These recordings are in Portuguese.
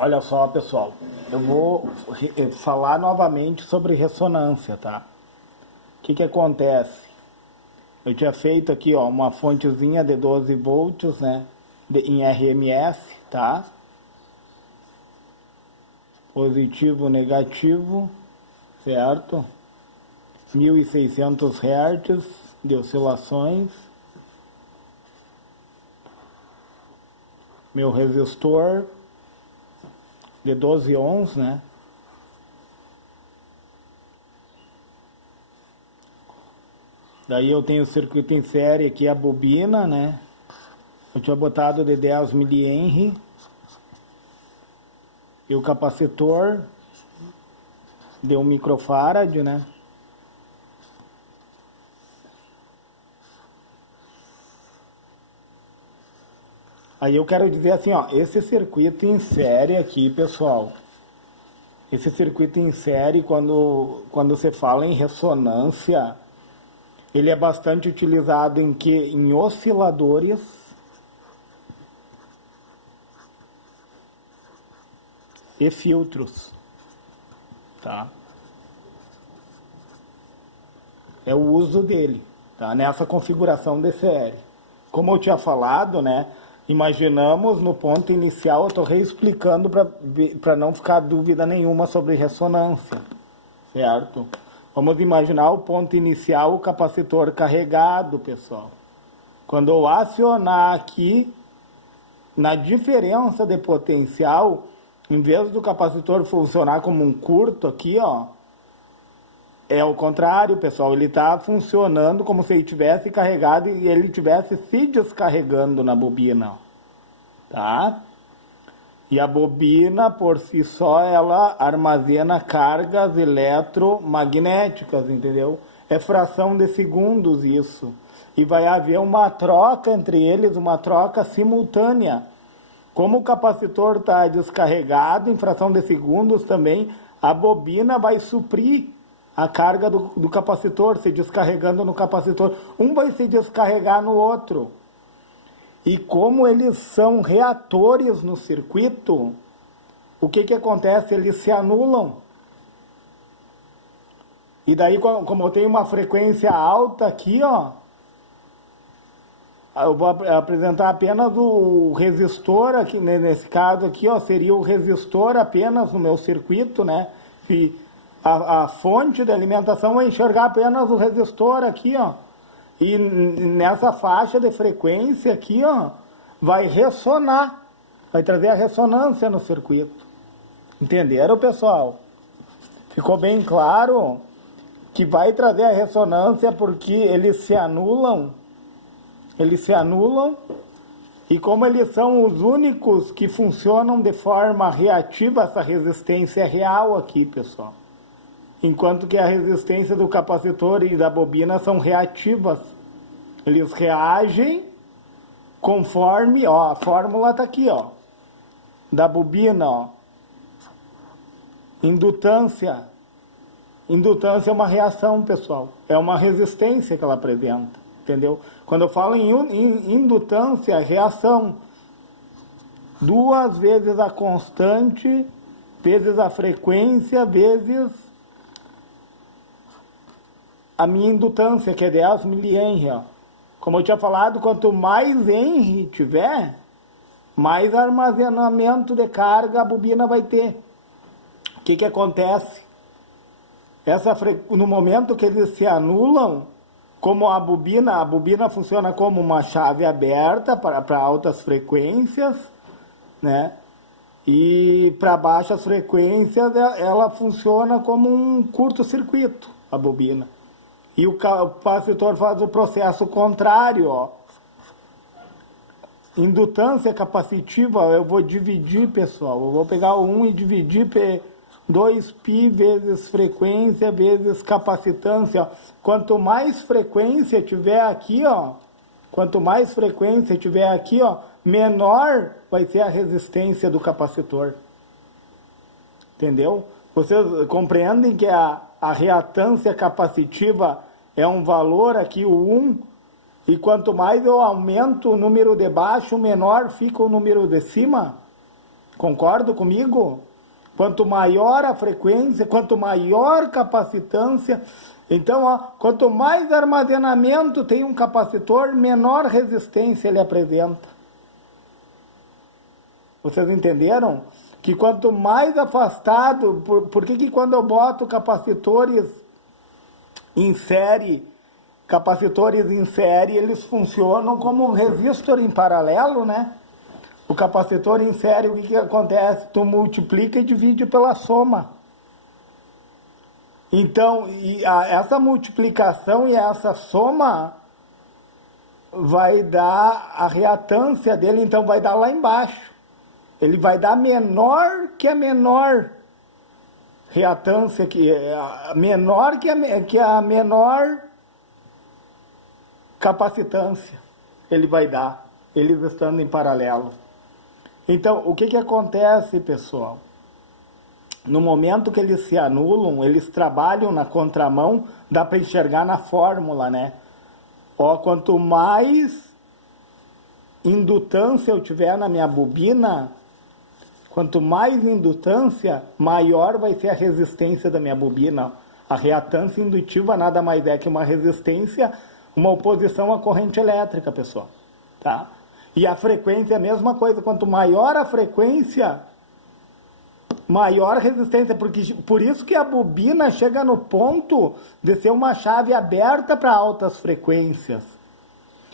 Olha só, pessoal, eu vou falar novamente sobre ressonância, tá? O que acontece? Eu tinha feito aqui, ó, uma fontezinha de 12 volts, né, em RMS, tá? Positivo, negativo, certo? 1.600 Hz de oscilações. Meu resistor de 12 ohms, né? Daí eu tenho o circuito em série aqui, a bobina, né? Eu tinha botado de 10 mH. E o capacitor de 1 microfarad, né? Aí eu quero dizer assim, ó, esse circuito em série aqui, pessoal, esse circuito em série, quando você fala em ressonância, ele é bastante utilizado em que? Em osciladores e filtros, tá? É o uso dele, tá? Nessa configuração de série. Como eu tinha falado, né? Imaginamos no ponto inicial, eu estou reexplicando para não ficar dúvida nenhuma sobre ressonância, certo? Vamos imaginar o ponto inicial, o capacitor carregado, pessoal. Quando eu acionar aqui, na diferença de potencial, em vez do capacitor funcionar como um curto aqui, ó, é o contrário, pessoal. Ele está funcionando como se ele tivesse carregado e ele tivesse se descarregando na bobina, tá? E a bobina, por si só, ela armazena cargas eletromagnéticas, entendeu? É fração de segundos isso. E vai haver uma troca entre eles, uma troca simultânea. Como o capacitor está descarregado em fração de segundos também, a bobina vai suprir a carga do capacitor, se descarregando no capacitor. Um vai se descarregar no outro. E como eles são reatores no circuito, o que acontece? Eles se anulam. E daí, como eu tenho uma frequência alta aqui, ó, eu vou apresentar apenas o resistor, aqui, nesse caso aqui, ó, seria o resistor apenas no meu circuito, né? E a fonte de alimentação vai enxergar apenas o resistor aqui, ó. E nessa faixa de frequência aqui, ó, vai ressonar, vai trazer a ressonância no circuito. Entenderam, pessoal? Ficou bem claro que vai trazer a ressonância porque eles se anulam, e como eles são os únicos que funcionam de forma reativa, essa resistência é real aqui, pessoal. Enquanto que a resistência do capacitor e da bobina são reativas. Eles reagem conforme, ó, a fórmula está aqui, ó, da bobina, ó. Indutância. Indutância é uma reação, pessoal. É uma resistência que ela apresenta, entendeu? Quando eu falo em indutância, é reação. 2 vezes a constante, vezes a frequência, vezes a minha indutância, que é 10 mH, ó. Como eu tinha falado, quanto mais Henry tiver, mais armazenamento de carga a bobina vai ter. O que acontece? No momento que eles se anulam, como a bobina funciona como uma chave aberta para altas frequências, né? E para baixas frequências ela funciona como um curto-circuito, a bobina. E o capacitor faz o processo contrário, ó. Indutância capacitiva, eu vou dividir, pessoal. Eu vou pegar o 1 e dividir 2π vezes frequência vezes capacitância. Ó. Quanto mais frequência tiver aqui, ó, menor vai ser a resistência do capacitor. Entendeu? Vocês compreendem que a reatância capacitiva é um valor aqui, o 1, e quanto mais eu aumento o número de baixo, menor fica o número de cima? Concordo comigo? Quanto maior a frequência, quanto maior capacitância. Então, ó, quanto mais armazenamento tem um capacitor, menor resistência ele apresenta. Vocês entenderam? Que quanto mais afastado, por que quando eu boto capacitores em série, eles funcionam como um resistor em paralelo, né? O capacitor em série, o que acontece? Tu multiplica e divide pela soma. Então, essa multiplicação e essa soma vai dar a reatância dele, então vai dar lá embaixo. Ele vai dar menor que a menor reatância, menor que a menor capacitância. Ele vai dar, eles estando em paralelo. Então, o que acontece, pessoal? No momento que eles se anulam, eles trabalham na contramão, dá para enxergar na fórmula, né? Ó, quanto mais indutância eu tiver na minha bobina, quanto mais indutância, maior vai ser a resistência da minha bobina. A reatância indutiva nada mais é que uma resistência, uma oposição à corrente elétrica, pessoal. Tá? E a frequência é a mesma coisa. Quanto maior a frequência, maior resistência. Por isso que a bobina chega no ponto de ser uma chave aberta para altas frequências.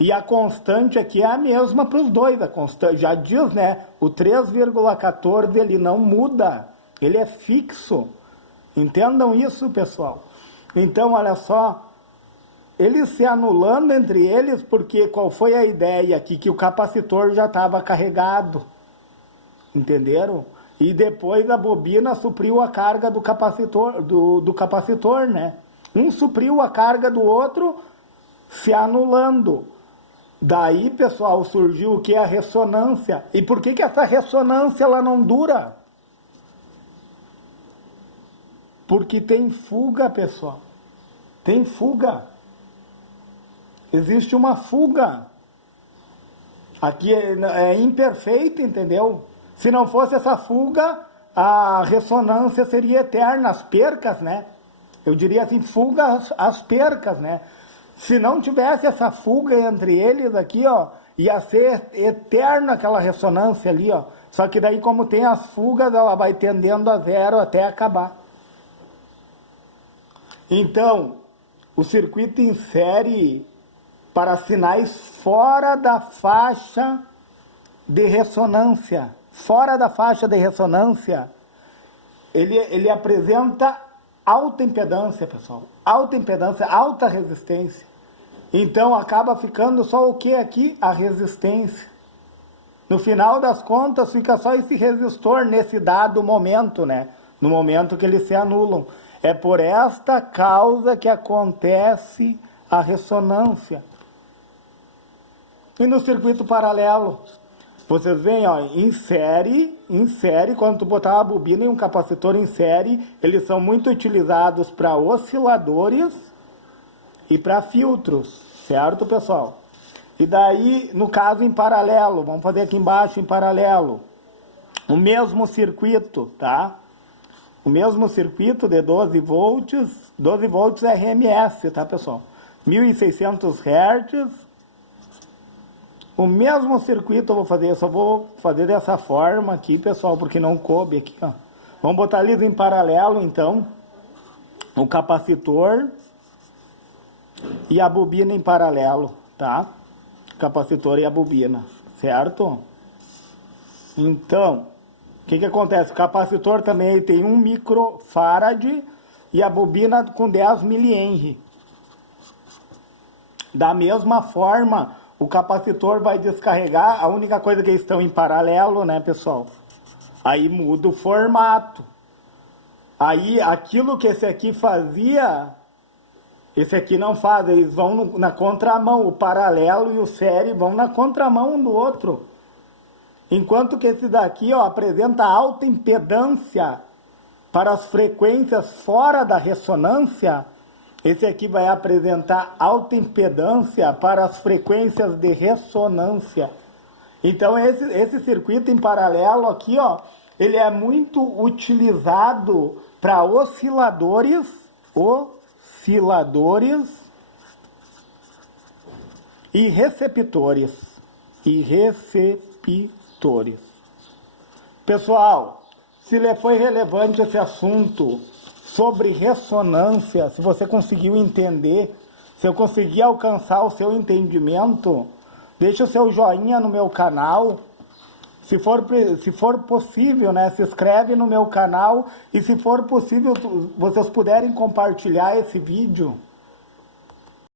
E a constante aqui é a mesma para os dois. A constante, já diz, né? O 3,14 ele não muda. Ele é fixo. Entendam isso, pessoal. Então, olha só. Eles se anulando entre eles, porque qual foi a ideia aqui? Que o capacitor já estava carregado. Entenderam? E depois a bobina supriu a carga do capacitor, do capacitor, né? Um supriu a carga do outro, se anulando. Daí, pessoal, surgiu o que? A ressonância. E por que essa ressonância ela não dura? Porque tem fuga, pessoal. Tem fuga. Existe uma fuga. Aqui é imperfeito, entendeu? Se não fosse essa fuga, a ressonância seria eterna, as percas, né? Eu diria assim, fuga as percas, né? Se não tivesse essa fuga entre eles aqui, ó, ia ser eterna aquela ressonância ali, ó. Só que daí, como tem as fugas, ela vai tendendo a zero até acabar. Então, o circuito em série para sinais fora da faixa de ressonância, ele apresenta alta impedância, pessoal. Alta impedância, alta resistência. Então acaba ficando só o que aqui? A resistência. No final das contas fica só esse resistor nesse dado momento, né? No momento que eles se anulam. É por esta causa que acontece a ressonância. E no circuito paralelo, vocês veem, ó, em série, quando tu botar uma bobina e um capacitor em série, eles são muito utilizados para osciladores e para filtros, certo, pessoal? E daí, no caso, em paralelo, vamos fazer aqui embaixo em paralelo, o mesmo circuito, tá? O mesmo circuito de 12 volts é RMS, tá, pessoal? 1600 Hz. O mesmo circuito eu vou fazer, eu só vou fazer dessa forma aqui, pessoal, porque não coube aqui, ó. Vamos botar eles em paralelo, então. O capacitor e a bobina em paralelo, tá? O capacitor e a bobina, certo? Então, o que acontece? O capacitor também tem 1 microfarad e a bobina com 10 milihenry. Da mesma forma, o capacitor vai descarregar, a única coisa que eles estão em paralelo, né, pessoal? Aí muda o formato. Aí, aquilo que esse aqui fazia, esse aqui não faz, eles vão na contramão. O paralelo e o série vão na contramão um do outro. Enquanto que esse daqui, ó, apresenta alta impedância para as frequências fora da ressonância, esse aqui vai apresentar alta impedância para as frequências de ressonância. Então esse circuito em paralelo aqui, ó, ele é muito utilizado para osciladores e receptores. Pessoal, se lhe foi relevante esse assunto sobre ressonância, se você conseguiu entender, se eu consegui alcançar o seu entendimento, deixa o seu joinha no meu canal. Se for possível, né, se inscreve no meu canal e se for possível, vocês puderem compartilhar esse vídeo